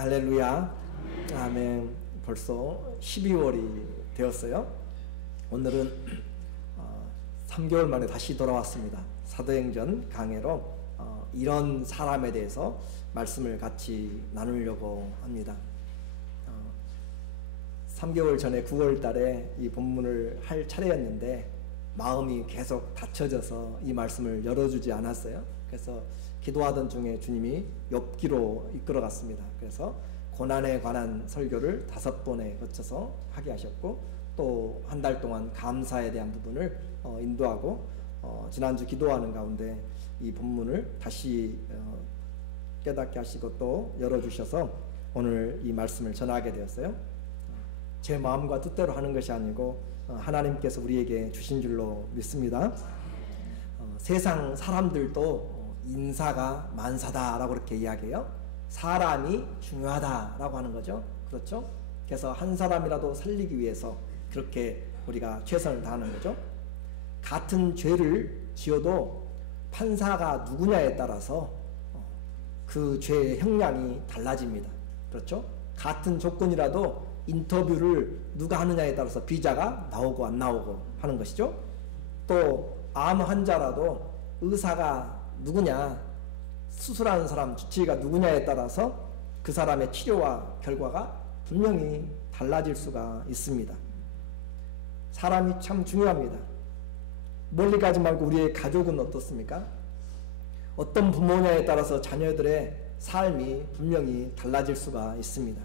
할렐루야. 아멘. 벌써 12월이 되었어요. 오늘은 3개월 만에 다시 돌아왔습니다. 사도행전 강해로 이런 사람에 대해서 말씀을 같이 나누려고 합니다. 3개월 전에 9월 달에 이 본문을 할 차례였는데 마음이 계속 닫혀져서 이 말씀을 열어주지 않았어요. 그래서 기도하던 중에 주님이 욥기로 이끌어갔습니다. 그래서 고난에 관한 설교를 5번에 거쳐서 하게 하셨고, 또 한 달 동안 감사에 대한 부분을 인도하고, 지난주 기도하는 가운데 이 본문을 다시 깨닫게 하시고 또 열어주셔서 오늘 이 말씀을 전하게 되었어요. 제 마음과 뜻대로 하는 것이 아니고 하나님께서 우리에게 주신 줄로 믿습니다. 세상 사람들도 인사가 만사다라고 그렇게 이야기해요. 사람이 중요하다라고 하는 거죠. 그렇죠? 그래서 한 사람이라도 살리기 위해서 그렇게 우리가 최선을 다하는 거죠. 같은 죄를 지어도 판사가 누구냐에 따라서 그 죄의 형량이 달라집니다. 그렇죠? 같은 조건이라도 인터뷰를 누가 하느냐에 따라서 비자가 나오고 안 나오고 하는 것이죠. 또 암 환자라도 의사가 누구냐, 수술하는 사람 주치의가 누구냐에 따라서 그 사람의 치료와 결과가 분명히 달라질 수가 있습니다. 사람이 참 중요합니다. 멀리 가지 말고 우리의 가족은 어떻습니까? 어떤 부모냐에 따라서 자녀들의 삶이 분명히 달라질 수가 있습니다.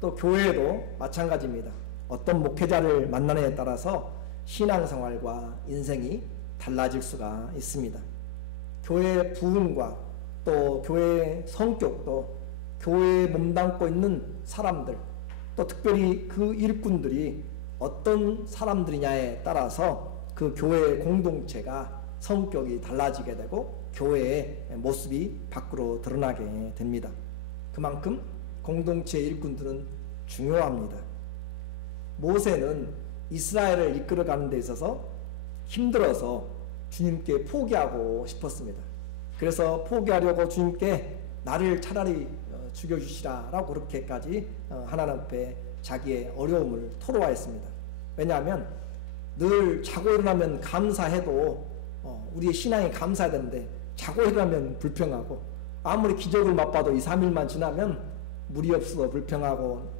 또 교회도 마찬가지입니다. 어떤 목회자를 만나느냐에 따라서 신앙생활과 인생이 달라질 수가 있습니다. 교회의 부흥과 또 교회의 성격도 교회에 몸담고 있는 사람들, 또 특별히 그 일꾼들이 어떤 사람들이냐에 따라서 그 교회의 공동체가 성격이 달라지게 되고 교회의 모습이 밖으로 드러나게 됩니다. 그만큼 공동체의 일꾼들은 중요합니다. 모세는 이스라엘을 이끌어가는 데 있어서 힘들어서 주님께 포기하고 싶었습니다. 그래서 포기하려고 주님께 나를 차라리 죽여주시라 라고 그렇게까지 하나님 앞에 자기의 어려움을 토로하였습니다. 왜냐하면 늘 자고 일어나면 감사해도 우리의 신앙이 감사해야 되는데 자고 일어나면 불평하고, 아무리 기적을 맛봐도 2, 3일만 지나면 물이 없어서 불평하고,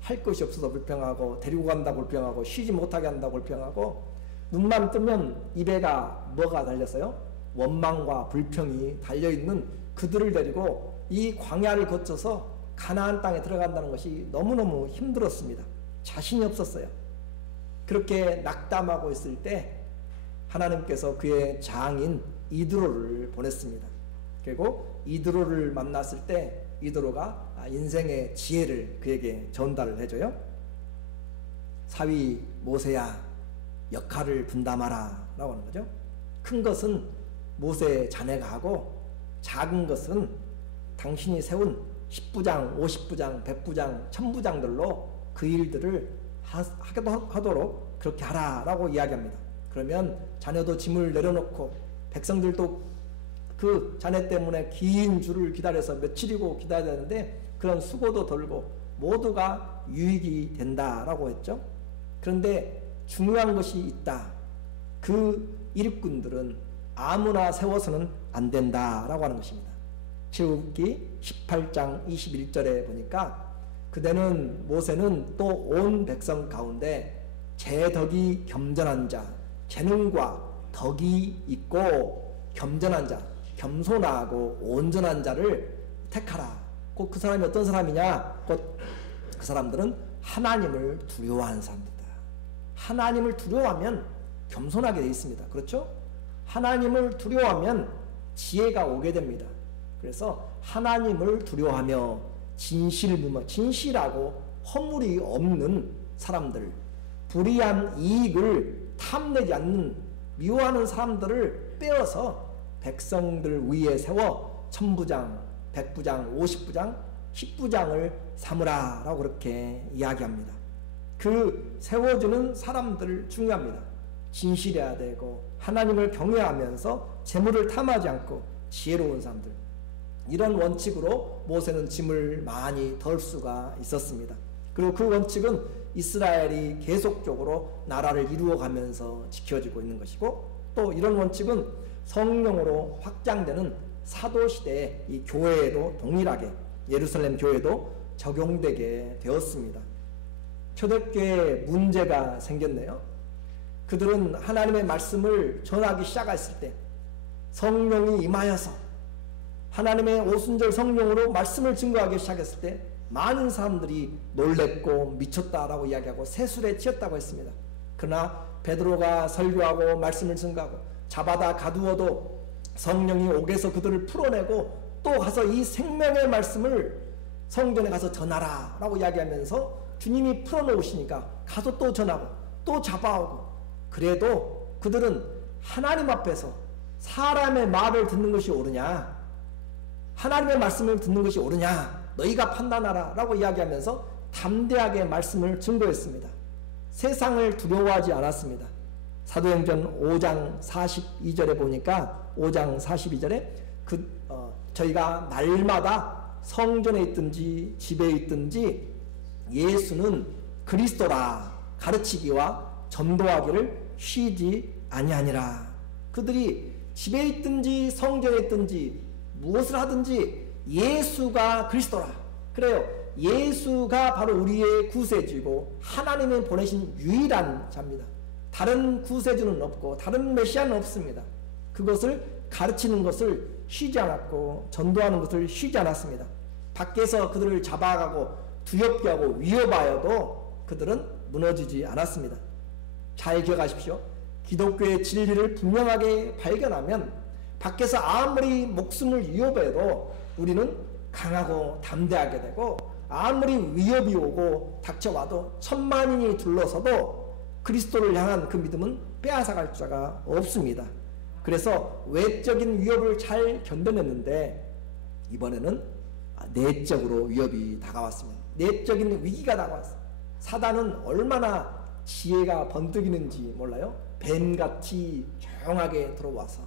할 것이 없어서 불평하고, 데리고 간다 불평하고, 쉬지 못하게 한다 불평하고, 눈만 뜨면 입에가 뭐가 달렸어요? 원망과 불평이 달려있는 그들을 데리고 이 광야를 거쳐서 가나안 땅에 들어간다는 것이 너무너무 힘들었습니다. 자신이 없었어요. 그렇게 낙담하고 있을 때 하나님께서 그의 장인 이드로를 보냈습니다. 그리고 이드로를 만났을 때 이드로가 인생의 지혜를 그에게 전달을 해줘요. 사위 모세야, 역할을 분담하라 라고 하는 거죠. 큰 것은 모세의 자네가 하고, 작은 것은 당신이 세운 10부장, 50부장, 100부장, 1000부장들로 그 일들을 하도록 그렇게 하라 라고 이야기합니다. 그러면 자녀도 짐을 내려놓고 백성들도 그 자네 때문에 긴 줄을 기다려서 며칠이고 기다려야 되는데 그런 수고도 덜고 모두가 유익이 된다라고 했죠. 그런데 중요한 것이 있다. 그 일꾼들은 아무나 세워서는 안 된다라고 하는 것입니다. 출애굽기 18장 21절에 보니까 그대는 모세는 또 온 백성 가운데 재덕이 겸전한 자, 재능과 덕이 있고 겸전한 자, 겸손하고 온전한 자를 택하라. 곧 그 사람이 어떤 사람이냐? 곧 그 사람들은 하나님을 두려워하는 사람들이다. 하나님을 두려워하면 겸손하게 되어 있습니다. 그렇죠? 하나님을 두려워하면 지혜가 오게 됩니다. 그래서 하나님을 두려워하며 진실무명, 진실하고 허물이 없는 사람들, 불의한 이익을 탐내지 않는 미워하는 사람들을 빼어서 백성들 위에 세워 1000부장, 100부장, 50부장, 10부장을 삼으라 라고 그렇게 이야기합니다. 그 세워주는 사람들 중요합니다. 진실해야 되고 하나님을 경외하면서 재물을 탐하지 않고 지혜로운 사람들, 이런 원칙으로 모세는 짐을 많이 덜 수가 있었습니다. 그리고 그 원칙은 이스라엘이 계속적으로 나라를 이루어가면서 지켜지고 있는 것이고, 또 이런 원칙은 성령으로 확장되는 사도시대의 이 교회에도 동일하게, 예루살렘 교회도 적용되게 되었습니다. 초대교회에 문제가 생겼네요. 그들은 하나님의 말씀을 전하기 시작했을 때 성령이 임하여서 하나님의 오순절 성령으로 말씀을 증거하기 시작했을 때 많은 사람들이 놀랬고 미쳤다라고 이야기하고 세술에 치였다고 했습니다. 그러나 베드로가 설교하고 말씀을 증거하고 잡아다 가두어도 성령이 옥에서 그들을 풀어내고 또 가서 이 생명의 말씀을 성전에 가서 전하라 라고 이야기하면서 주님이 풀어놓으시니까 가서 또 전하고 또 잡아오고, 그래도 그들은 하나님 앞에서 사람의 말을 듣는 것이 옳으냐, 하나님의 말씀을 듣는 것이 옳으냐, 너희가 판단하라 라고 이야기하면서 담대하게 말씀을 증거했습니다. 세상을 두려워하지 않았습니다. 사도행전 5장 42절에 보니까 5장 42절에 저희가 날마다 성전에 있든지 집에 있든지 예수는 그리스도라 가르치기와 전도하기를 쉬지 아니하니라. 그들이 집에 있든지 성전에 있든지 무엇을 하든지 예수가 그리스도라. 그래요. 예수가 바로 우리의 구세주이고 하나님이 보내신 유일한 자입니다. 다른 구세주는 없고 다른 메시아는 없습니다. 그것을 가르치는 것을 쉬지 않았고 전도하는 것을 쉬지 않았습니다. 밖에서 그들을 잡아가고 두렵게 하고 위협하여도 그들은 무너지지 않았습니다. 잘 기억하십시오. 기독교의 진리를 분명하게 발견하면 밖에서 아무리 목숨을 위협해도 우리는 강하고 담대하게 되고, 아무리 위협이 오고 닥쳐와도 천만인이 둘러서도 그리스도를 향한 그 믿음은 빼앗아갈 자가 없습니다. 그래서 외적인 위협을 잘 견뎌냈는데 이번에는 내적으로 위협이 다가왔습니다. 내적인 위기가 다가왔어요. 사단은 얼마나 지혜가 번뜩이는지 몰라요. 뱀같이 조용하게 들어와서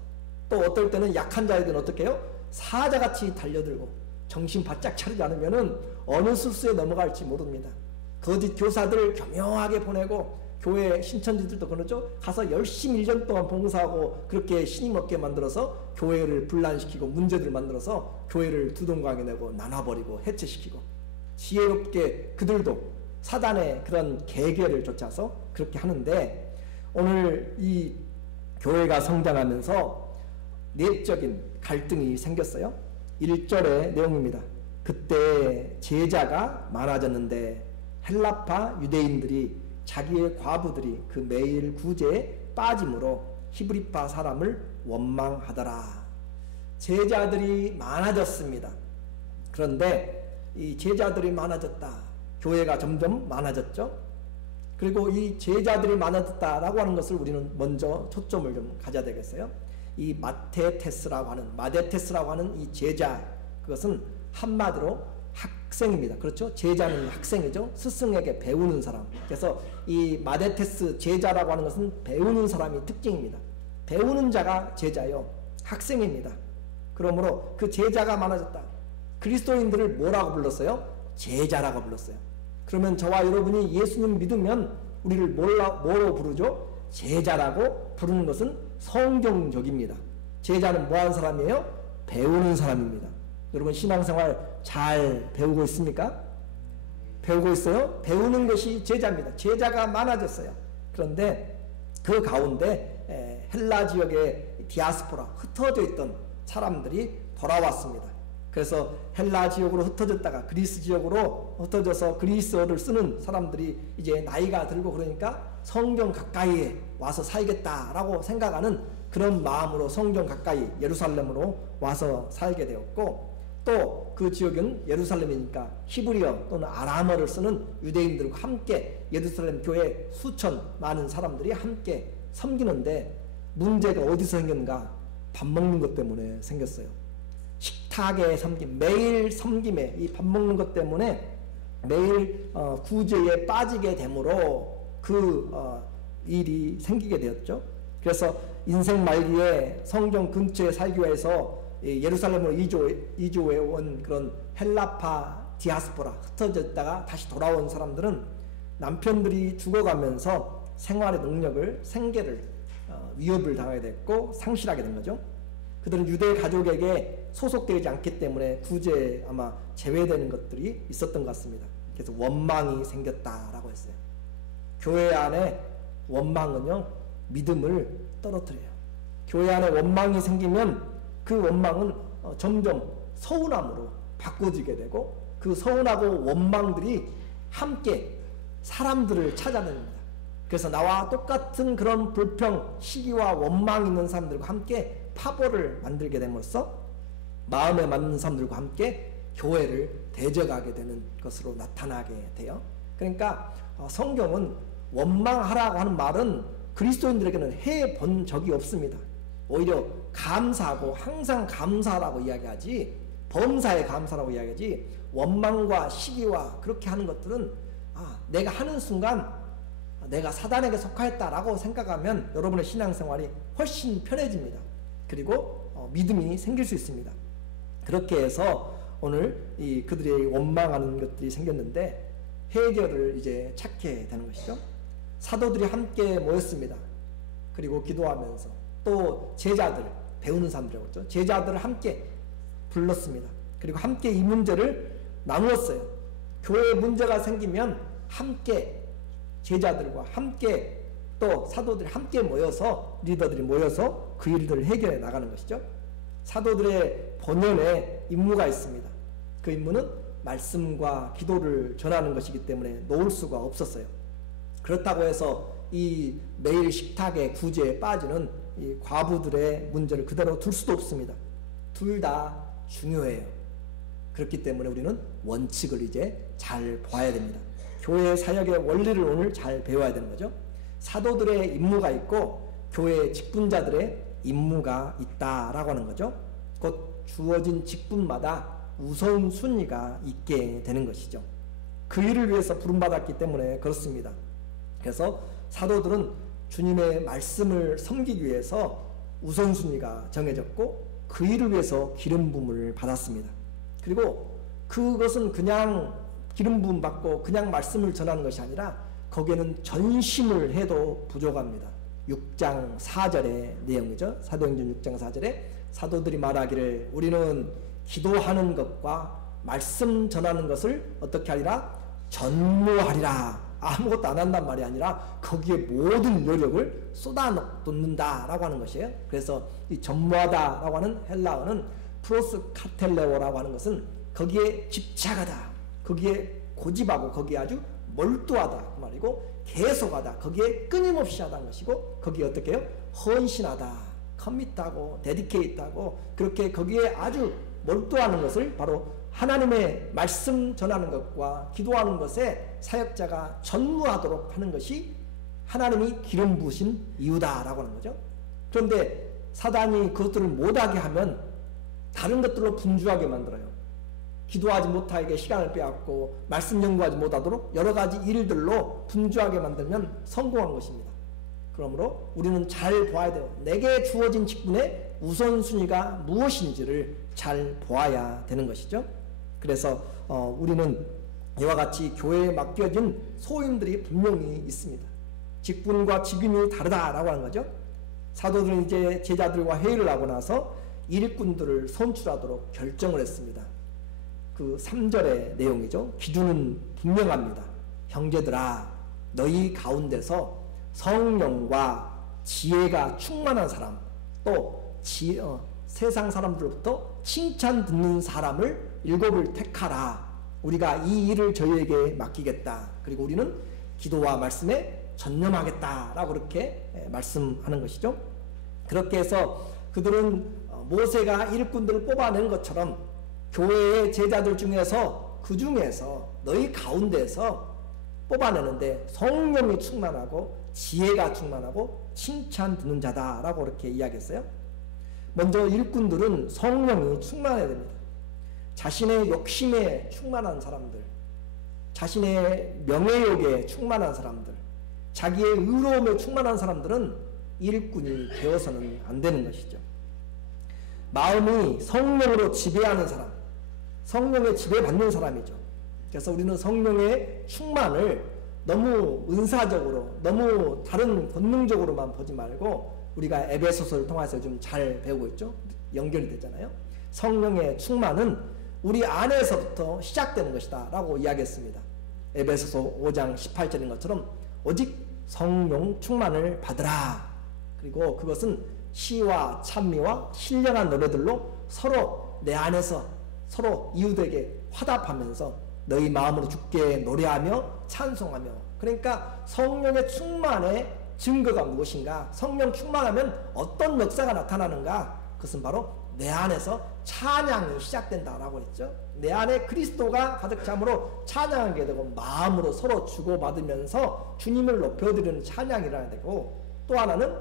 또 어떨 때는 약한 자에게는 어떻게 해요? 사자같이 달려들고 정신 바짝 차리지 않으면 어느 술수에 넘어갈지 모릅니다. 거짓 교사들을 교묘하게 보내고 교회 신천지들도 그렇죠. 가서 열심히 1년 동안 봉사하고 그렇게 신임 얻게 만들어서 교회를 분란시키고 문제들 만들어서 교회를 두동강에 내고 나눠버리고 해체시키고, 지혜롭게 그들도 사단의 그런 계계를 쫓아서 그렇게 하는데, 오늘 이 교회가 성장하면서 내적인 갈등이 생겼어요. 1절의 내용입니다. 그때 제자가 많아졌는데 헬라파 유대인들이 자기의 과부들이 그 매일 구제에 빠짐으로 히브리파 사람을 원망하더라. 제자들이 많아졌습니다. 그런데 이 제자들이 많아졌다. 교회가 점점 많아졌죠. 그리고 이 제자들이 많아졌다라고 하는 것을 우리는 먼저 초점을 좀 가져야 되겠어요. 이 마데테스라고 하는 이 제자, 그것은 한마디로 학생입니다. 그렇죠? 제자는 학생이죠. 스승에게 배우는 사람. 그래서 이 마데테스 제자라고 하는 것은 배우는 사람이 특징입니다. 배우는 자가 제자요. 학생입니다. 그러므로 그 제자가 많아졌다. 그리스도인들을 뭐라고 불렀어요? 제자라고 불렀어요. 그러면 저와 여러분이 예수님 믿으면 우리를 뭐로 부르죠? 제자라고 부르는 것은 성경적입니다. 제자는 뭐하는 사람이에요? 배우는 사람입니다. 여러분 신앙생활 잘 배우고 있습니까? 배우고 있어요? 배우는 것이 제자입니다. 제자가 많아졌어요. 그런데 그 가운데 헬라 지역의 디아스포라, 흩어져 있던 사람들이 돌아왔습니다. 그래서 헬라 지역으로 흩어졌다가 그리스 지역으로 흩어져서 그리스어를 쓰는 사람들이 이제 나이가 들고 그러니까 성경 가까이에 와서 살겠다라고 생각하는 그런 마음으로 성경 가까이 예루살렘으로 와서 살게 되었고, 또 그 지역은 예루살렘이니까 히브리어 또는 아람어를 쓰는 유대인들과 함께 예루살렘 교회 수천 많은 사람들이 함께 섬기는데, 문제가 어디서 생겼는가? 밥 먹는 것 때문에 생겼어요. 식탁의 섬김, 매일 섬김에 이 밥 먹는 것 때문에 매일 구제에 빠지게 되므로 일이 생기게 되었죠. 그래서 인생 말기에 성경 근처에 살기 위해서 예루살렘으로 이주해 온 그런 헬라파 디아스포라 흩어졌다가 다시 돌아온 사람들은 남편들이 죽어가면서 생활의 능력을, 생계를 위협을 당하게 됐고 상실하게 된 거죠. 그들은 유대 가족에게 소속되지 않기 때문에 구제에 아마 제외되는 것들이 있었던 것 같습니다. 그래서 원망이 생겼다라고 했어요. 교회 안에 원망은요, 믿음을 떨어뜨려요. 교회 안에 원망이 생기면 그 원망은 점점 서운함으로 바꿔지게 되고, 그 서운하고 원망들이 함께 사람들을 찾아냅니다. 그래서 나와 똑같은 그런 불평, 시기와 원망 있는 사람들과 함께 파벌을 만들게 됨으로써 마음에 맞는 사람들과 함께 교회를 대적하게 되는 것으로 나타나게 돼요. 그러니까 성경은 원망하라고 하는 말은 그리스도인들에게는 해본 적이 없습니다. 오히려 감사하고 항상 감사하라고 이야기하지, 범사에 감사라고 이야기하지, 원망과 시기와 그렇게 하는 것들은 내가 하는 순간 내가 사단에게 속하였다라고 생각하면 여러분의 신앙생활이 훨씬 편해집니다. 그리고 믿음이 생길 수 있습니다. 그렇게 해서 오늘 그들이 원망하는 것들이 생겼는데 해결을 이제 찾게 되는 것이죠. 사도들이 함께 모였습니다. 그리고 기도하면서 또 제자들, 배우는 사람들이라고 했죠. 제자들을 함께 불렀습니다. 그리고 함께 이 문제를 나누었어요. 교회에 문제가 생기면 함께 제자들과 함께 또 사도들이 함께 모여서, 리더들이 모여서 그 일들을 해결해 나가는 것이죠. 사도들의 본연의 임무가 있습니다. 그 임무는 말씀과 기도를 전하는 것이기 때문에 놓을 수가 없었어요. 그렇다고 해서 이 매일 식탁의 구제에 빠지는 이 과부들의 문제를 그대로 둘 수도 없습니다. 둘 다 중요해요. 그렇기 때문에 우리는 원칙을 이제 잘 봐야 됩니다. 교회 사역의 원리를 오늘 잘 배워야 되는 거죠. 사도들의 임무가 있고 교회 직분자들의 임무가 있다라고 하는 거죠. 곧 주어진 직분마다 우선순위가 있게 되는 것이죠. 그 일을 위해서 부름받았기 때문에 그렇습니다. 그래서 사도들은 주님의 말씀을 섬기기 위해서 우선순위가 정해졌고 그 일을 위해서 기름 부음을 받았습니다. 그리고 그것은 그냥 기름 부음 받고 그냥 말씀을 전하는 것이 아니라 거기에는 전심을 해도 부족합니다. 6장 4절의 내용이죠. 사도행전 6장 4절에 사도들이 말하기를 우리는 기도하는 것과 말씀 전하는 것을 어떻게 하리라? 전무하리라. 아무것도 안 한단 말이 아니라 거기에 모든 노력을 쏟아놓는다라고 하는 것이에요. 그래서 이 전무하다라고 하는 헬라어는 프로스카텔레오라고 하는 것은 거기에 집착하다, 거기에 고집하고 거기에 아주 몰두하다 그 말이고, 계속하다, 거기에 끊임없이 하다는 것이고, 거기에 어떻게 해요? 헌신하다, 커밋하고 데디케이트하고 그렇게 거기에 아주 몰두하는 것을 바로 하나님의 말씀 전하는 것과 기도하는 것에 사역자가 전무하도록 하는 것이 하나님이 기름 부으신 이유다라고 하는 거죠. 그런데 사단이 그것들을 못하게 하면 다른 것들로 분주하게 만들어요. 기도하지 못하게 시간을 빼앗고 말씀 연구하지 못하도록 여러 가지 일들로 분주하게 만들면 성공한 것입니다. 그러므로 우리는 잘 보아야 돼요. 내게 주어진 직분의 우선순위가 무엇인지를 잘 보아야 되는 것이죠. 그래서 우리는 이와 같이 교회에 맡겨진 소임들이 분명히 있습니다. 직분과 직임이 다르다라고 하는 거죠. 사도들은 이제 제자들과 회의를 하고 나서 일꾼들을 선출하도록 결정을 했습니다. 그 3절의 내용이죠. 기준은 분명합니다. 형제들아, 너희 가운데서 성령과 지혜가 충만한 사람, 또 세상 사람들로부터 칭찬 듣는 사람을 7을 택하라. 우리가 이 일을 저희에게 맡기겠다. 그리고 우리는 기도와 말씀에 전념하겠다라고 그렇게 말씀하는 것이죠. 그렇게 해서 그들은 모세가 일꾼들을 뽑아낸 것처럼 교회의 제자들 중에서 그 중에서 너희 가운데서 뽑아내는데 성령이 충만하고 지혜가 충만하고 칭찬 듣는 자다라고 그렇게 이야기했어요. 먼저 일꾼들은 성령이 충만해야 됩니다. 자신의 욕심에 충만한 사람들, 자신의 명예욕에 충만한 사람들, 자기의 의로움에 충만한 사람들은 일꾼이 되어서는 안 되는 것이죠. 마음이 성령으로 지배하는 사람, 성령에 지배받는 사람이죠. 그래서 우리는 성령의 충만을 너무 은사적으로, 너무 다른 본능적으로만 보지 말고 우리가 에베소서를 통해서 좀 잘 배우고 있죠. 연결이 되잖아요. 성령의 충만은 우리 안에서부터 시작되는 것이다 라고 이야기했습니다. 에베소서 5장 18절인 것처럼 오직 성령 충만을 받으라. 그리고 그것은 시와 찬미와 신령한 노래들로 서로 내 안에서 서로 이웃에게 화답하면서 너희 마음으로 주께 노래하며 찬송하며. 그러니까 성령의 충만의 증거가 무엇인가? 성령 충만하면 어떤 역사가 나타나는가? 그것은 바로 내 안에서 찬양이 시작된다라고 했죠. 내 안에 그리스도가 가득 참으로 찬양하게 되고 마음으로 서로 주고받으면서 주님을 높여드리는 찬양이라야 되고, 또 하나는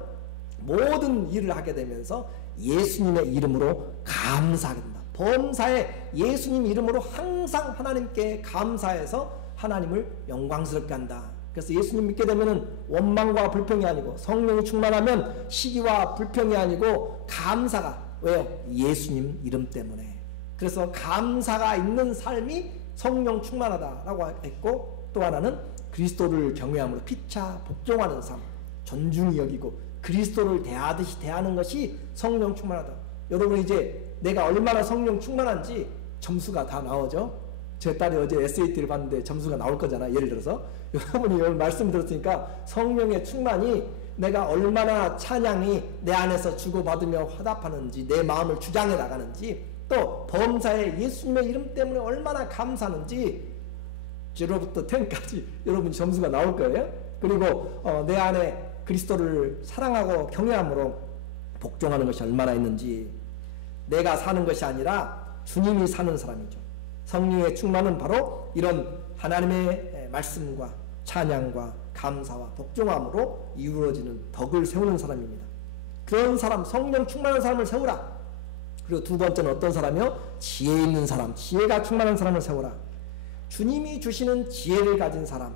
모든 일을 하게 되면서 예수님의 이름으로 감사하게 된다. 범사에 예수님 이름으로 항상 하나님께 감사해서 하나님을 영광스럽게 한다. 그래서 예수님 믿게 되면은 원망과 불평이 아니고, 성령이 충만하면 시기와 불평이 아니고 감사가, 왜요? 예수님 이름 때문에. 그래서 감사가 있는 삶이 성령 충만하다라고 했고, 또 하나는 그리스도를 경외함으로 피차 복종하는 삶, 존중히 여기고 그리스도를 대하듯이 대하는 것이 성령 충만하다. 여러분, 이제 내가 얼마나 성령 충만한지 점수가 다 나오죠. 제 딸이 어제 SAT를 봤는데 점수가 나올 거잖아. 예를 들어서 여러분이 오늘 말씀 들었으니까 성령의 충만이 내가 얼마나 찬양이 내 안에서 주고받으며 화답하는지, 내 마음을 주장해 나가는지, 또 범사에 예수님의 이름 때문에 얼마나 감사하는지 0부터 10까지 여러분 점수가 나올 거예요. 그리고 내 안에 그리스도를 사랑하고 경외함으로 복종하는 것이 얼마나 있는지. 내가 사는 것이 아니라 주님이 사는 사람이죠. 성령의 충만은 바로 이런 하나님의 말씀과 찬양과 감사와 복종함으로 이루어지는 덕을 세우는 사람입니다. 그런 사람, 성령 충만한 사람을 세우라. 그리고 두 번째는 어떤 사람이요? 지혜 있는 사람, 지혜가 충만한 사람을 세우라. 주님이 주시는 지혜를 가진 사람.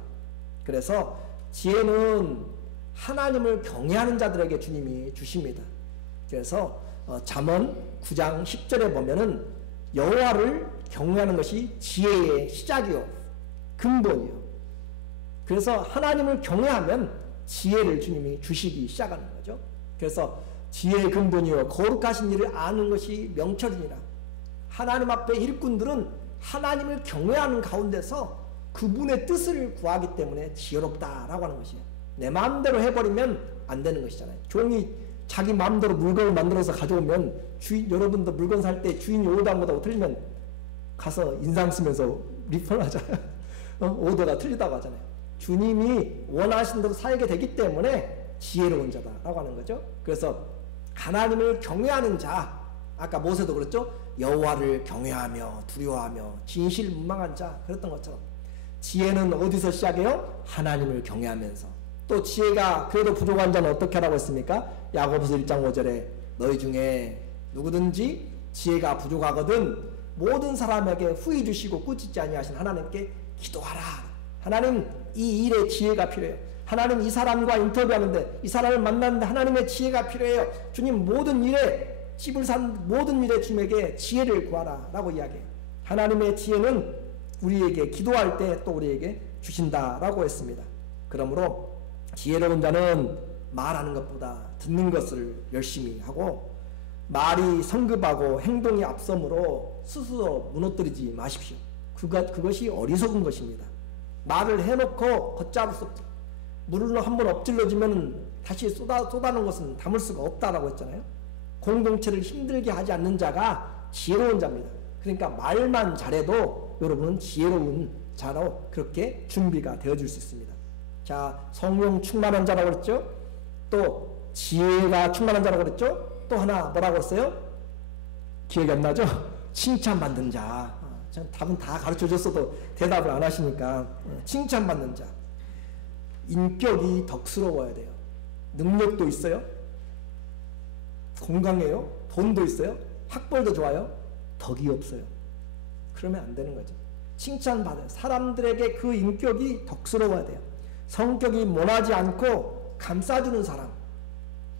그래서 지혜는 하나님을 경외하는 자들에게 주님이 주십니다. 그래서 잠언 9장 10절에 보면은 여호와를 경외하는 것이 지혜의 시작이요 근본이요. 그래서 하나님을 경외하면 지혜를 주님이 주시기 시작하는 거죠. 그래서 지혜의 근본이요 거룩하신 일을 아는 것이 명철이니라. 하나님 앞에 일꾼들은 하나님을 경외하는 가운데서 그분의 뜻을 구하기 때문에 지혜롭다라고 하는 것이에요. 내 마음대로 해버리면 안 되는 것이잖아요. 종이 자기 마음대로 물건을 만들어서 가져오면 주인, 여러분도 물건 살 때 주인이 오더한 거다고 틀리면 가서 인상 쓰면서 리펀하잖아요. 오더가 틀리다고 하잖아요. 주님이 원하신 대로 살게 되기 때문에 지혜로운 자다라고 하는 거죠. 그래서 하나님을 경외하는 자, 아까 모세도 그랬죠. 여호와를 경외하며 두려워하며 진실문망한 자, 그랬던 것처럼 지혜는 어디서 시작해요? 하나님을 경외하면서. 또 지혜가 그래도 부족한 자는 어떻게 하라고 했습니까? 야고보서 1장 5절에 너희 중에 누구든지 지혜가 부족하거든 모든 사람에게 후히 주시고 꾸짖지 아니하신 하나님께 기도하라. 하나님, 이 일에 지혜가 필요해요. 하나님, 이 사람과 인터뷰하는데, 이 사람을 만나는데 하나님의 지혜가 필요해요. 주님, 모든 일에, 집을 산 모든 일에 주님에게 지혜를 구하라 라고 이야기해요. 하나님의 지혜는 우리에게 기도할 때 또 우리에게 주신다라고 했습니다. 그러므로 지혜로운 자는 말하는 것보다 듣는 것을 열심히 하고, 말이 성급하고 행동이 앞섬으로 스스로 무너뜨리지 마십시오. 그것이 어리석은 것입니다. 말을 해놓고 걷잡을 수 없다. 물을 한번 엎질러주면 다시 쏟아놓은 것은 담을 수가 없다라고 했잖아요. 공동체를 힘들게 하지 않는 자가 지혜로운 자입니다. 그러니까 말만 잘해도 여러분은 지혜로운 자로 그렇게 준비가 되어줄 수 있습니다. 자, 성령 충만한 자라고 그랬죠. 또 지혜가 충만한 자라고 그랬죠. 또 하나 뭐라고 했어요? 기억이 안 나죠? 칭찬받는 자. 전 답은 다 가르쳐줬어도 대답을 안 하시니까. 칭찬받는 자. 인격이 덕스러워야 돼요. 능력도 있어요. 건강해요. 돈도 있어요. 학벌도 좋아요. 덕이 없어요. 그러면 안 되는 거죠. 칭찬받아요. 사람들에게 그 인격이 덕스러워야 돼요. 성격이 모나지 않고 감싸주는 사람,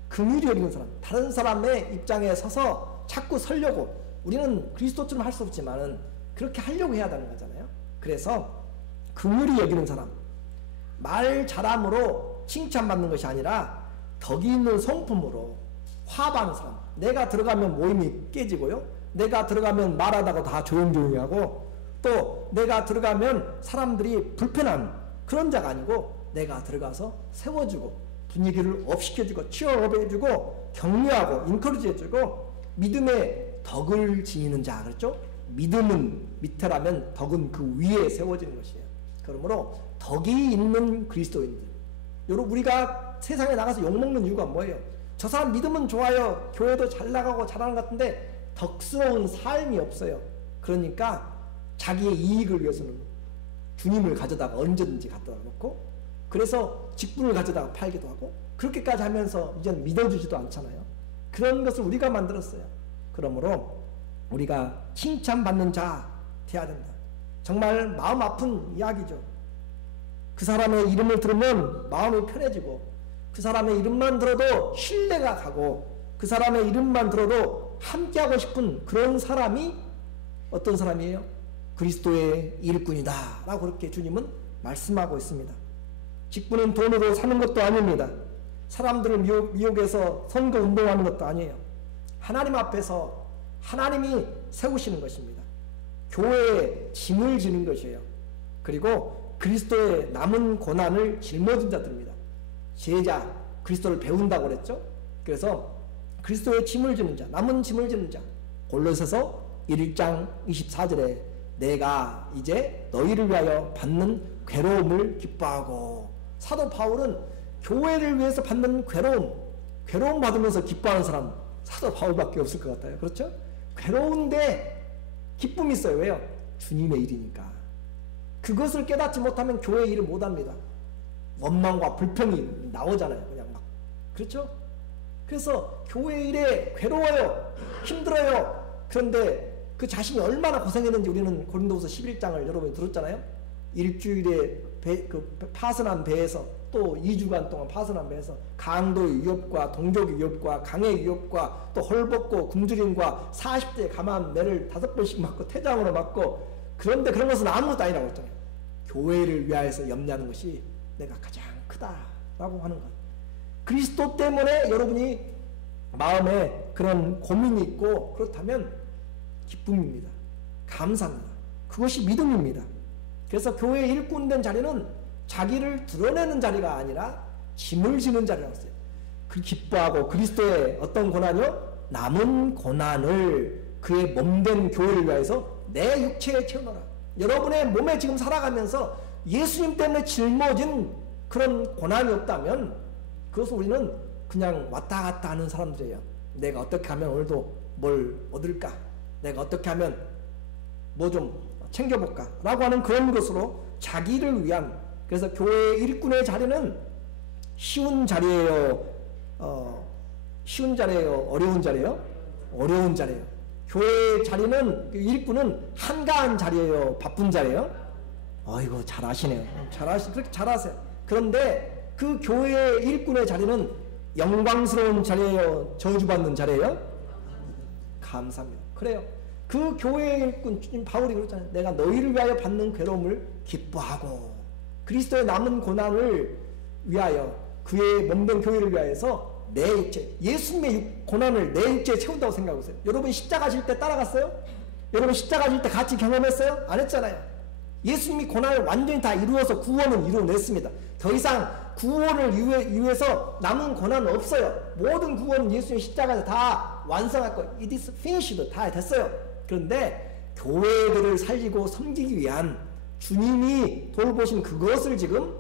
긍휼히 여기는 사람, 다른 사람의 입장에 서서 자꾸 서려고, 우리는 그리스도처럼 할 수 없지만은 그렇게 하려고 해야 되는 거잖아요. 그래서 긍휼히 여기는 사람, 말 잘함으로 칭찬받는 것이 아니라 덕이 있는 성품으로 화합하는 사람. 내가 들어가면 모임이 깨지고요, 내가 들어가면 말하다가 다 조용조용히 하고, 또 내가 들어가면 사람들이 불편한 그런 자가 아니고, 내가 들어가서 세워주고 분위기를 업시켜주고 치어업해주고 격려하고 인커리지해주고 믿음의 덕을 지니는 자. 그렇죠? 믿음은 밑에라면 덕은 그 위에 세워지는 것이에요. 그러므로 덕이 있는 그리스도인들, 여러분, 우리가 세상에 나가서 욕먹는 이유가 뭐예요? 저 사람 믿음은 좋아요, 교회도 잘 나가고 잘하는 것 같은데 덕스러운 삶이 없어요. 그러니까 자기의 이익을 위해서는 주님을 가져다가 언제든지 갖다 놓고, 그래서 직분을 가져다가 팔기도 하고, 그렇게까지 하면서 이제는 믿어주지도 않잖아요. 그런 것을 우리가 만들었어요. 그러므로 우리가 칭찬받는 자 돼야 된다. 정말 마음 아픈 이야기죠. 그 사람의 이름을 들으면 마음이 편해지고, 그 사람의 이름만 들어도 신뢰가 가고, 그 사람의 이름만 들어도 함께하고 싶은 그런 사람이 어떤 사람이에요? 그리스도의 일꾼이다 라고 그렇게 주님은 말씀하고 있습니다. 직분은 돈으로 사는 것도 아닙니다. 사람들을 미혹해서 선거운동하는 것도 아니에요. 하나님 앞에서 하나님이 세우시는 것입니다. 교회에 짐을 지는 것이에요. 그리고 그리스도의 남은 고난을 짊어진 자들입니다. 제자, 그리스도를 배운다고 그랬죠. 그래서 그리스도의 짐을 지는 자, 남은 짐을 지는 자. 골로새서 1장 24절에 내가 이제 너희를 위하여 받는 괴로움을 기뻐하고, 사도 바울은 교회를 위해서 받는 괴로움 받으면서 기뻐하는 사람 사도 바울밖에 없을 것 같아요. 그렇죠? 괴로운데 기쁨이 있어요. 왜요? 주님의 일이니까. 그것을 깨닫지 못하면 교회 일을 못합니다. 원망과 불평이 나오잖아요. 그냥 막. 그렇죠? 그래서 교회 일에 괴로워요, 힘들어요. 그런데 그 자신이 얼마나 고생했는지 우리는 고린도후서 11장을 여러분이 들었잖아요. 일주일에 파선한 배에서, 또 2주간 동안 파선한 배에서 강도의 위협과 동족의 위협과 강의 위협과 또 헐벗고 굶주림과 40대에 감한 매를 5번씩 맞고 태장으로 맞고, 그런데 그런 것은 아무것도 아니라고 했잖아요. 교회를 위하여서 염려하는 것이 내가 가장 크다라고 하는 것. 그리스도 때문에 여러분이 마음에 그런 고민이 있고 그렇다면 기쁨입니다. 감사합니다. 그것이 믿음입니다. 그래서 교회의 일꾼된 자리는 자기를 드러내는 자리가 아니라 짐을 지는 자리라고 했어요. 그 기뻐하고 그리스도의 어떤 고난이요? 남은 고난을 그의 몸된 교회를 위해서 내 육체에 채우노라. 여러분의 몸에 지금 살아가면서 예수님 때문에 짊어진 그런 고난이 없다면 그것을 우리는 그냥 왔다 갔다 하는 사람들이에요. 내가 어떻게 하면 오늘도 뭘 얻을까? 내가 어떻게 하면 뭐 좀 챙겨볼까? 라고 하는 그런 것으로 자기를 위한, 그래서 교회의 일꾼의 자리는 쉬운 자리예요? 쉬운 자리예요? 어려운 자리예요? 어려운 자리예요. 교회의 자리는, 일꾼은 한가한 자리예요? 바쁜 자리예요? 이거 잘 아시네요. 그렇게 잘 아세요. 그런데 그 교회의 일꾼의 자리는 영광스러운 자리예요? 저주받는 자리예요? 감사합니다. 그래요. 그 교회의 일꾼, 주님 바울이 그랬잖아요. 내가 너희를 위하여 받는 괴로움을 기뻐하고, 그리스도의 남은 고난을 위하여, 그의 몸된 교회를 위하여서 내 육체, 예수님의 고난을 내 육체에 채운다고 생각하세요. 여러분 십자가 질 때 따라갔어요? 여러분 십자가 질 때 같이 경험했어요? 안 했잖아요. 예수님이 고난을 완전히 다 이루어서 구원을 이루어냈습니다. 더 이상 구원을 위해서 남은 고난은 없어요. 모든 구원은 예수님의 십자가에서 다 완성할 거예요. It is finished. 다 됐어요. 그런데 교회들을 살리고 섬기기 위한 주님이 돌보신 그것을 지금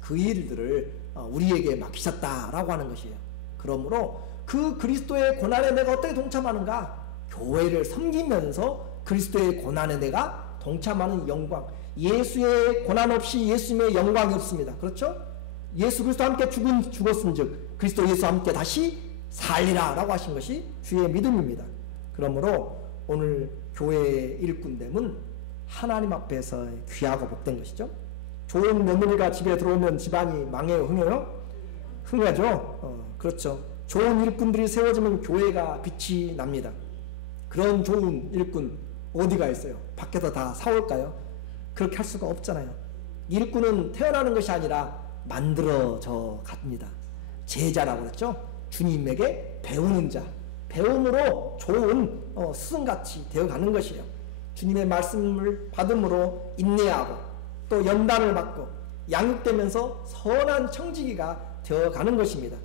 그 일들을 우리에게 맡기셨다라고 하는 것이에요. 그러므로 그 그리스도의 고난에 내가 어떻게 동참하는가? 교회를 섬기면서 그리스도의 고난에 내가 동참하는 영광. 예수의 고난 없이 예수님의 영광이 없습니다. 그렇죠? 예수 그리스도와 함께 죽었은즉 그리스도 예수와 함께 다시 살리라 라고 하신 것이 주의 믿음입니다. 그러므로 오늘 교회의 일꾼됨은 하나님 앞에서 귀하고 복된 것이죠. 좋은 며느리가 집에 들어오면 집안이 망해요? 흥해요? 흥하죠. 그렇죠. 좋은 일꾼들이 세워지면 교회가 빛이 납니다. 그런 좋은 일꾼 어디가 있어요? 밖에서 다 사올까요? 그렇게 할 수가 없잖아요. 일꾼은 태어나는 것이 아니라 만들어져 갑니다. 제자라고 그랬죠? 주님에게 배우는 자, 배움으로 좋은 스승같이 되어가는 것이에요. 주님의 말씀을 받음으로 인내하고 또 연단을 받고 양육되면서 선한 청지기가 되어가는 것입니다.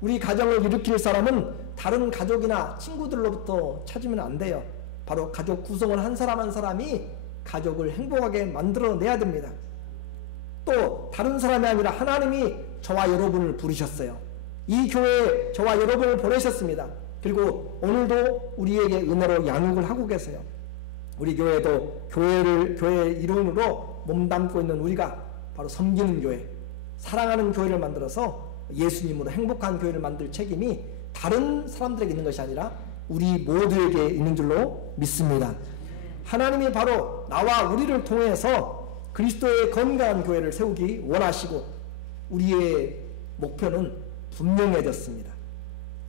우리 가정을 일으킬 사람은 다른 가족이나 친구들로부터 찾으면 안 돼요. 바로 가족 구성원 한 사람 한 사람이 가족을 행복하게 만들어내야 됩니다. 또 다른 사람이 아니라 하나님이 저와 여러분을 부르셨어요. 이 교회에 저와 여러분을 보내셨습니다. 그리고 오늘도 우리에게 은혜로 양육을 하고 계세요. 우리 교회도 교회의 일원으로 몸담고 있는 우리가 바로 섬기는 교회, 사랑하는 교회를 만들어서 예수님으로 행복한 교회를 만들 책임이 다른 사람들에게 있는 것이 아니라 우리 모두에게 있는 줄로 믿습니다. 하나님이 바로 나와 우리를 통해서 그리스도의 건강한 교회를 세우기 원하시고 우리의 목표는 분명해졌습니다.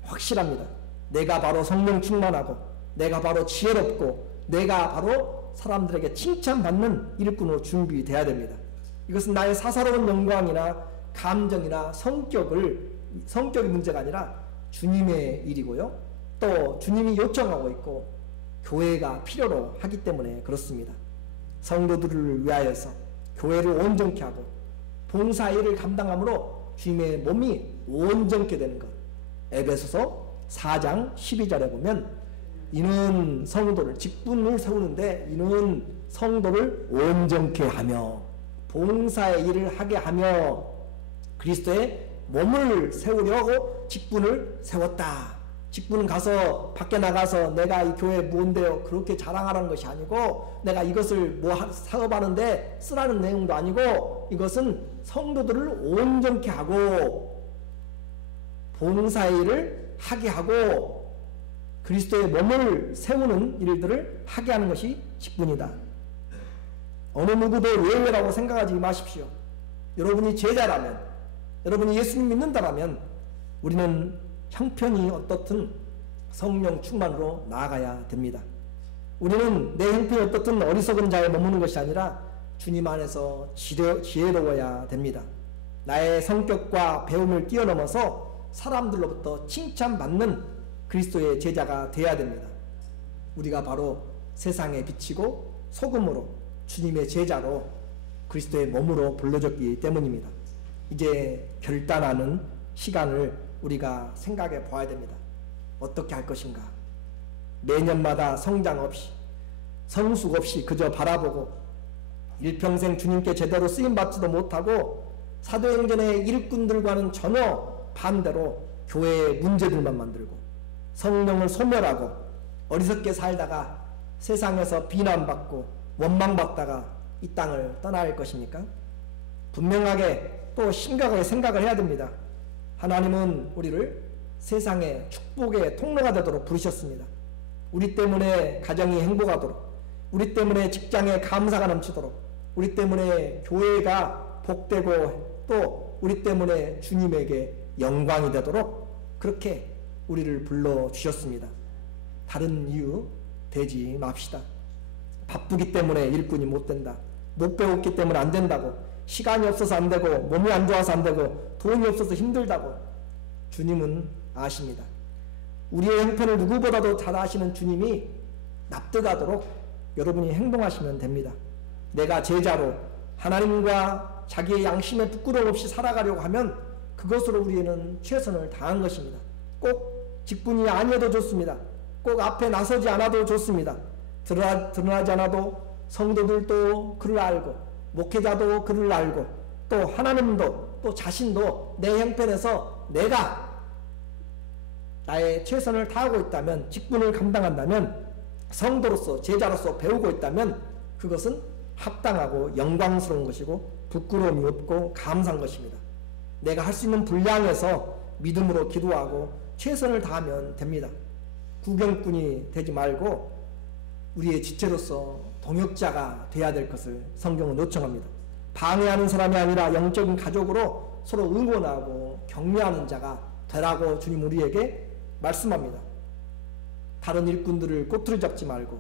확실합니다. 내가 바로 성령 충만하고 내가 바로 지혜롭고 내가 바로 사람들에게 칭찬받는 일꾼으로 준비되어야 됩니다. 이것은 나의 사사로운 영광이나 감정이나 성격의 문제가 아니라 주님의 일이고요. 또 주님이 요청하고 있고 교회가 필요로 하기 때문에 그렇습니다. 성도들을 위하여서 교회를 온전케 하고 봉사일을 감당함으로 주님의 몸이 온전케 되는 것. 에베소서 4장 12절에 보면 이는 성도를 직분을 세우는데 이는 성도를 온전케 하며 봉사의 일을 하게 하며 그리스도의 몸을 세우려고 직분을 세웠다. 직분은 가서 밖에 나가서 내가 이 교회 뭔데요 그렇게 자랑하라는 것이 아니고 내가 이것을 뭐 사업하는데 쓰라는 내용도 아니고 이것은 성도들을 온전케 하고 봉사의 일을 하게 하고 그리스도의 몸을 세우는 일들을 하게 하는 것이 직분이다. 어느 누구도 예외라고 생각하지 마십시오. 여러분이 제자라면 여러분이 예수님 믿는다라면 우리는 형편이 어떻든 성령 충만으로 나아가야 됩니다. 우리는 내 형편이 어떻든 어리석은 자에 머무는 것이 아니라 주님 안에서 지혜로워야 됩니다. 나의 성격과 배움을 뛰어넘어서 사람들로부터 칭찬받는 그리스도의 제자가 되어야 됩니다. 우리가 바로 세상에 비치고 소금으로 주님의 제자로 그리스도의 몸으로 불러졌기 때문입니다. 이제 결단하는 시간을 우리가 생각해 보아야 됩니다. 어떻게 할 것인가? 매년마다 성장 없이 성숙 없이 그저 바라보고 일평생 주님께 제대로 쓰임받지도 못하고 사도행전의 일꾼들과는 전혀 반대로 교회의 문제들만 만들고 성령을 소멸하고 어리석게 살다가 세상에서 비난받고 원망받다가 이 땅을 떠날 것입니까? 분명하게 또 심각하게 생각을 해야 됩니다. 하나님은 우리를 세상의 축복의 통로가 되도록 부르셨습니다. 우리 때문에 가정이 행복하도록, 우리 때문에 직장에 감사가 넘치도록, 우리 때문에 교회가 복되고 또 우리 때문에 주님에게 영광이 되도록 그렇게 우리를 불러주셨습니다. 다른 이유 되지 맙시다. 바쁘기 때문에 일꾼이 못 된다. 못 배웠기 때문에 안 된다고. 시간이 없어서 안 되고 몸이 안 좋아서 안 되고 돈이 없어서 힘들다고. 주님은 아십니다. 우리의 형편을 누구보다도 잘 아시는 주님이 납득하도록 여러분이 행동하시면 됩니다. 내가 제자로 하나님과 자기의 양심에 부끄러움 없이 살아가려고 하면 그것으로 우리는 최선을 다한 것입니다. 꼭 직분이 아니어도 좋습니다. 꼭 앞에 나서지 않아도 좋습니다. 드러나지 않아도 성도들도 그를 알고 목회자도 그를 알고 또 하나님도 또 자신도 내 형편에서 내가 나의 최선을 다하고 있다면 직분을 감당한다면 성도로서 제자로서 배우고 있다면 그것은 합당하고 영광스러운 것이고 부끄러움이 없고 감사한 것입니다. 내가 할 수 있는 분량에서 믿음으로 기도하고 최선을 다하면 됩니다. 구경꾼이 되지 말고 우리의 지체로서 동역자가 돼야 될 것을 성경은 요청합니다. 방해하는 사람이 아니라 영적인 가족으로 서로 응원하고 격려하는 자가 되라고 주님 우리에게 말씀합니다. 다른 일꾼들을 꼬투리 잡지 말고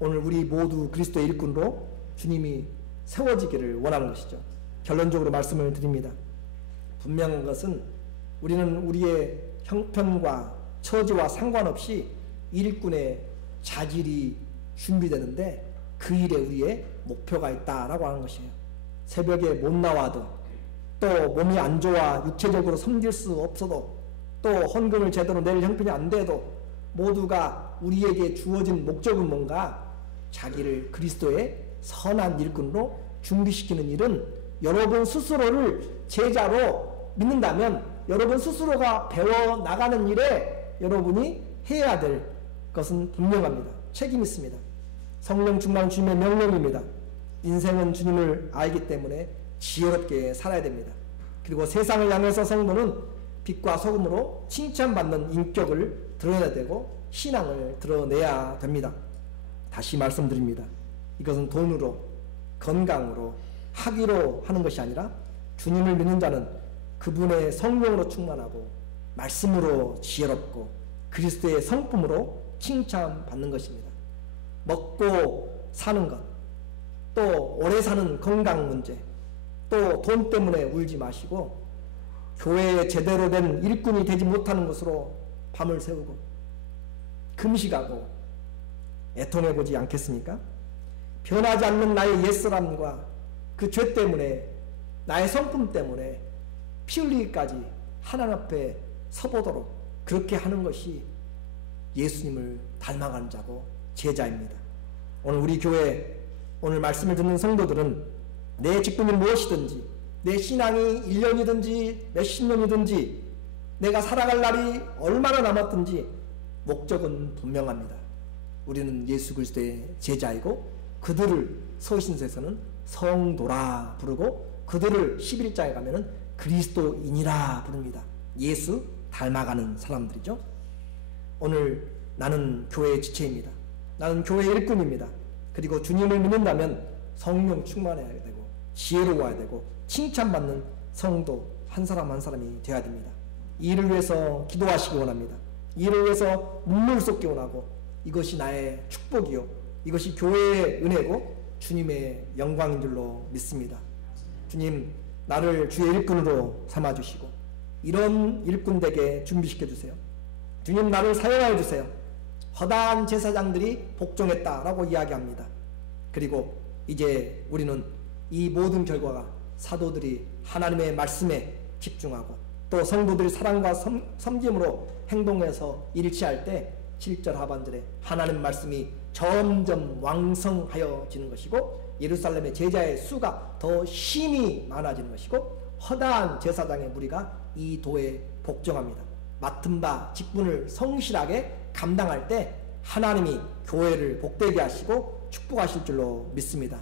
오늘 우리 모두 그리스도의 일꾼으로 주님이 세워지기를 원하는 것이죠. 결론적으로 말씀을 드립니다. 분명한 것은 우리는 우리의 형편과 처지와 상관없이 일꾼의 자질이 준비되는데 그 일에 우리의 목표가 있다라고 하는 것이에요. 새벽에 못 나와도 또 몸이 안 좋아 육체적으로 섬길 수 없어도 또 헌금을 제대로 낼 형편이 안 돼도 모두가 우리에게 주어진 목적은 뭔가 자기를 그리스도의 선한 일꾼으로 준비시키는 일은 여러분 스스로를 제자로 믿는다면 여러분 스스로가 배워나가는 일에 여러분이 해야 될 것은 분명합니다. 책임이 있습니다. 성령 충만 주님의 명령입니다. 인생은 주님을 알기 때문에 지혜롭게 살아야 됩니다. 그리고 세상을 향해서 성도는 빛과 소금으로 칭찬받는 인격을 드러내야 되고 신앙을 드러내야 됩니다. 다시 말씀드립니다. 이것은 돈으로 건강으로 학위로 하는 것이 아니라 주님을 믿는 자는 그분의 성령으로 충만하고 말씀으로 지혜롭고 그리스도의 성품으로 칭찬받는 것입니다. 먹고 사는 것, 또 오래 사는 건강 문제, 또 돈 때문에 울지 마시고 교회에 제대로 된 일꾼이 되지 못하는 것으로 밤을 새우고 금식하고 애통해보지 않겠습니까? 변하지 않는 나의 옛사람과 그 죄 때문에 나의 성품 때문에 피 흘리기까지 하나님 앞에 서보도록 그렇게 하는 것이 예수님을 닮아가는 자고 제자입니다. 오늘 우리 교회 오늘 말씀을 듣는 성도들은 내 직분이 무엇이든지 내 신앙이 1년이든지 몇십 년이든지 내가 살아갈 날이 얼마나 남았든지 목적은 분명합니다. 우리는 예수 그리스도의 제자이고 그들을 서신서에서는 성도라 부르고 그들을 11장에 가면은 그리스도인이라 부릅니다. 예수 닮아가는 사람들이죠. 오늘 나는 교회의 지체입니다. 나는 교회의 일꾼입니다. 그리고 주님을 믿는다면 성령 충만해야 되고 지혜로워야 되고 칭찬받는 성도 한 사람 한 사람이 되어야 됩니다. 이 일을 위해서 기도하시기 원합니다. 이 일을 위해서 눈물 쏟기 원하고 이것이 나의 축복이요 이것이 교회의 은혜고 주님의 영광인 줄로 믿습니다. 주님 나를 주의 일꾼으로 삼아주시고 이런 일꾼 되게 준비시켜 주세요. 주님 나를 사용하여 주세요. 허다한 제사장들이 복종했다라고 이야기합니다. 그리고 이제 우리는 이 모든 결과가 사도들이 하나님의 말씀에 집중하고 또 성도들이 사랑과 섬김으로 행동해서 일치할 때 7절 하반절에 하나님 말씀이 점점 왕성하여지는 것이고 예루살렘의 제자의 수가 더 심히 많아지는 것이고 허다한 제사장의 무리가 이 도에 복종합니다. 맡은 바 직분을 성실하게 감당할 때 하나님이 교회를 복되게 하시고 축복하실 줄로 믿습니다.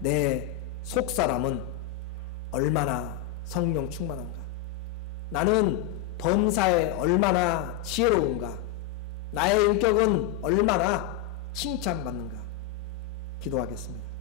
내 속사람은 얼마나 성령 충만한가? 나는 범사에 얼마나 지혜로운가? 나의 인격은 얼마나 칭찬받는가? 기도하겠습니다.